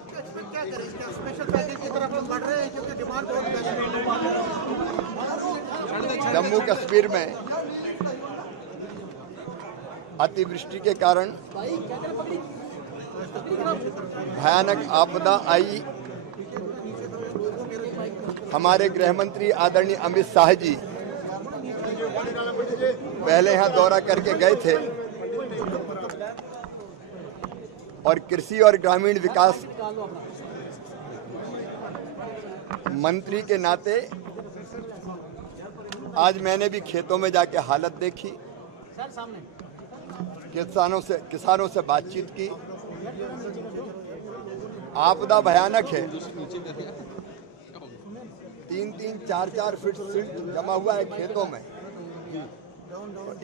आप एक्सपेक्ट क्या करें, क्या स्पेशल पैकेज की तरफ हम बढ़ रहे हैं क्योंकि डिमांड बहुत है। जम्मू कश्मीर में अतिवृष्टि के कारण भयानक आपदा आई। हमारे गृह मंत्री आदरणीय अमित शाह जी पहले यहाँ दौरा करके गए थे और कृषि और ग्रामीण विकास मंत्री के नाते आज मैंने भी खेतों में जाके हालत देखी, किसानों से बातचीत की। आपदा भयानक है। 3-3, 4-4 फीट सिल्ट जमा हुआ है खेतों में।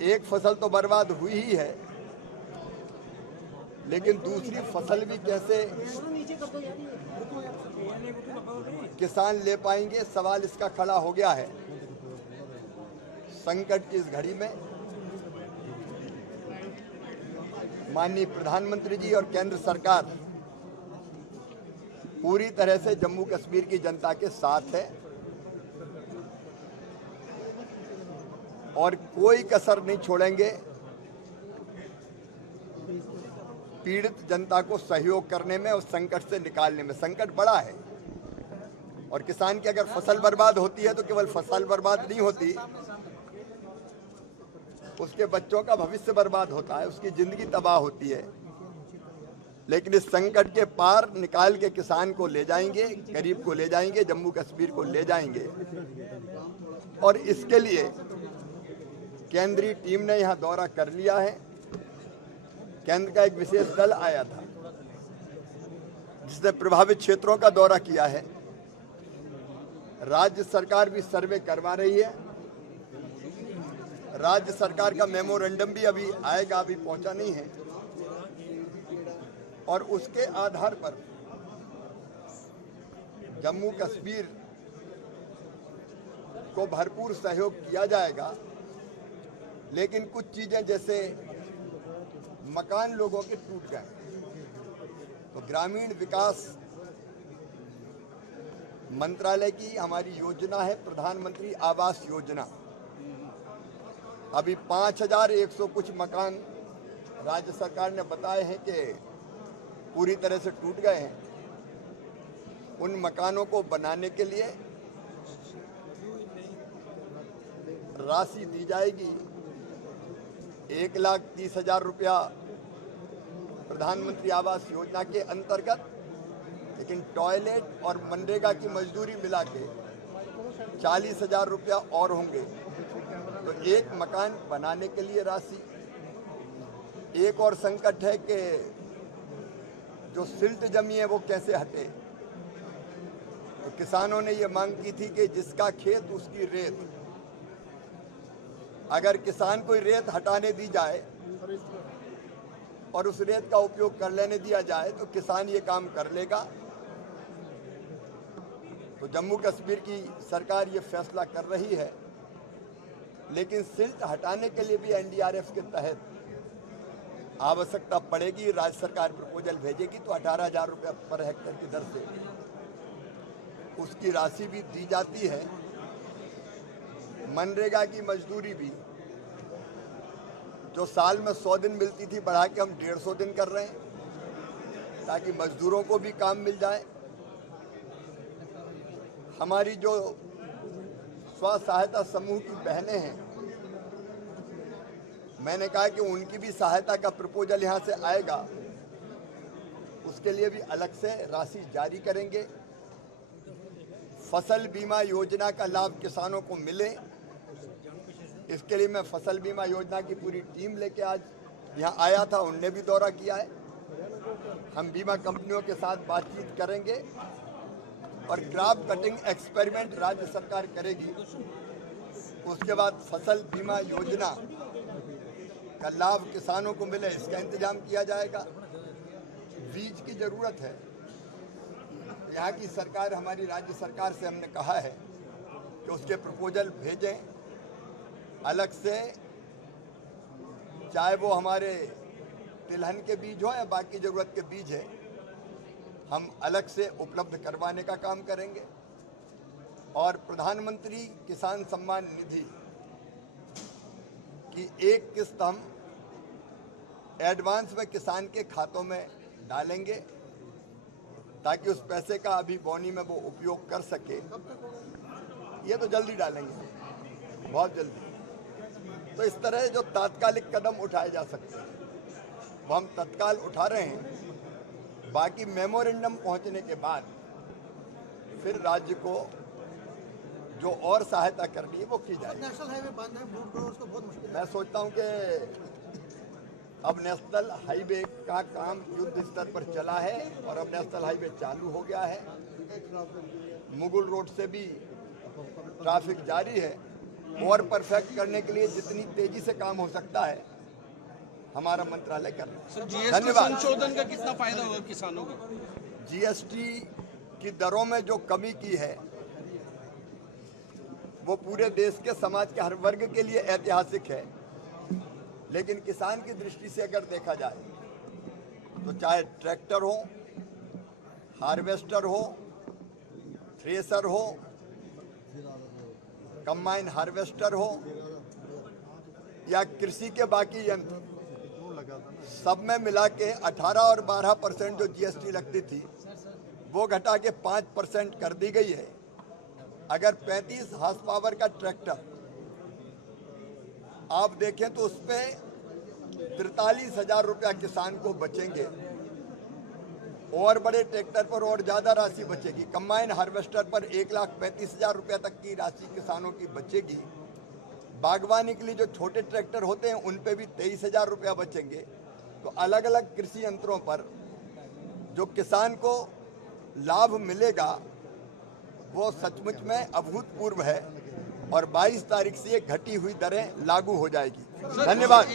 एक फसल तो बर्बाद हुई ही है, लेकिन दूसरी फसल भी कैसे किसान ले पाएंगे, सवाल इसका खड़ा हो गया है। संकट की इस घड़ी में माननीय प्रधानमंत्री जी और केंद्र सरकार पूरी तरह से जम्मू कश्मीर की जनता के साथ है और कोई कसर नहीं छोड़ेंगे पीड़ित जनता को सहयोग करने में और संकट से निकालने में। संकट बड़ा है और किसान की अगर फसल बर्बाद होती है तो केवल फसल बर्बाद नहीं होती, उसके बच्चों का भविष्य बर्बाद होता है, उसकी जिंदगी तबाह होती है। लेकिन इस संकट के पार निकाल के किसान को ले जाएंगे, गरीब को ले जाएंगे, जम्मू कश्मीर को ले जाएंगे। और इसके लिए केंद्रीय टीम ने यहां दौरा कर लिया है। केंद्र का एक विशेष दल आया था जिसने प्रभावित क्षेत्रों का दौरा किया है। राज्य सरकार भी सर्वे करवा रही है। राज्य सरकार का मेमोरेंडम भी अभी आएगा, अभी पहुंचा नहीं है, और उसके आधार पर जम्मू कश्मीर को भरपूर सहयोग किया जाएगा। लेकिन कुछ चीजें जैसे मकान लोगों के टूट गए तो ग्रामीण विकास मंत्रालय की हमारी योजना है प्रधानमंत्री आवास योजना। अभी 5100 कुछ मकान राज्य सरकार ने बताए हैं कि पूरी तरह से टूट गए हैं। उन मकानों को बनाने के लिए राशि दी जाएगी। 1,30,000 रुपया प्रधानमंत्री आवास योजना के अंतर्गत, लेकिन टॉयलेट और मनरेगा की मजदूरी मिला के 40,000 रुपया और होंगे। तो एक मकान बनाने के लिए राशि। एक और संकट है कि जो सिल्ट जमी है वो कैसे हटे। तो किसानों ने ये मांग की थी कि जिसका खेत उसकी रेत। अगर किसान को रेत हटाने दी जाए और उस रेत का उपयोग कर लेने दिया जाए तो किसान ये काम कर लेगा। तो जम्मू कश्मीर की सरकार ये फैसला कर रही है। लेकिन सिल्ट हटाने के लिए भी एनडीआरएफ के तहत आवश्यकता पड़ेगी। राज्य सरकार प्रपोजल भेजेगी तो 18,000 रुपये पर हेक्टेयर की दर से उसकी राशि भी दी जाती है। मनरेगा की मजदूरी भी जो साल में 100 दिन मिलती थी बढ़ा के हम 150 दिन कर रहे हैं ताकि मजदूरों को भी काम मिल जाए। हमारी जो स्व सहायता समूह की बहनें हैं, मैंने कहा कि उनकी भी सहायता का प्रपोजल यहाँ से आएगा, उसके लिए भी अलग से राशि जारी करेंगे। फसल बीमा योजना का लाभ किसानों को मिले, इसके लिए मैं फसल बीमा योजना की पूरी टीम लेके आज यहाँ आया था। उनने भी दौरा किया है। हम बीमा कंपनियों के साथ बातचीत करेंगे और क्रॉप कटिंग एक्सपेरिमेंट राज्य सरकार करेगी। उसके बाद फसल बीमा योजना का लाभ किसानों को मिले, इसका इंतजाम किया जाएगा। बीज की जरूरत है। यहाँ की सरकार, हमारी राज्य सरकार से हमने कहा है कि उसके प्रपोजल भेजें अलग से, चाहे वो हमारे तिलहन के बीज हो या बाकी ज़रूरत के बीज है, हम अलग से उपलब्ध करवाने का काम करेंगे और प्रधानमंत्री किसान सम्मान निधि की एक किस्त हम एडवांस में किसान के खातों में डालेंगे ताकि उस पैसे का अभी बोनी में वो उपयोग कर सके। ये तो जल्दी डालेंगे, बहुत जल्दी। तो इस तरह जो तात्कालिक कदम उठाए जा सकते हैं वो हम तत्काल उठा रहे हैं। बाकी मेमोरेंडम पहुंचने के बाद फिर राज्य को जो और सहायता करनी है वो की जाएगी। नेशनल हाईवे बंद है, मूव करो उसको बहुत मुश्किल है। मैं सोचता हूं कि अब नेशनल हाईवे का काम युद्ध स्तर पर चला है और अब नेशनल हाईवे चालू हो गया है। मुगल रोड से भी ट्रैफिक जारी है। और परफेक्ट करने के लिए जितनी तेजी से काम हो सकता है हमारा मंत्रालय कर रहा है। जीएसटी धन्यवाद। संशोधन का कितना फायदा होगा किसानों को? जीएसटी की दरों में जो कमी की है वो पूरे देश के समाज के हर वर्ग के लिए ऐतिहासिक है, लेकिन किसान की दृष्टि से अगर देखा जाए तो चाहे ट्रैक्टर हो, हार्वेस्टर हो, थ्रेसर हो, कंबाइन हार्वेस्टर हो या कृषि के बाकी यंत्र, सब में मिला के 18 और 12% जो जीएसटी लगती थी वो घटा के 5% कर दी गई है। अगर 35 हॉर्स पावर का ट्रैक्टर आप देखें तो उस पर 43,000 रुपया किसान को बचेंगे और बड़े ट्रैक्टर पर और ज़्यादा राशि बचेगी। कंबाइन हार्वेस्टर पर 1,35,000 रुपया तक की राशि किसानों की बचेगी। बागवानी के लिए जो छोटे ट्रैक्टर होते हैं उन पे भी 23,000 रुपया बचेंगे। तो अलग अलग कृषि यंत्रों पर जो किसान को लाभ मिलेगा वो सचमुच में अभूतपूर्व है और 22 तारीख से ये घटी हुई दरें लागू हो जाएगी। धन्यवाद।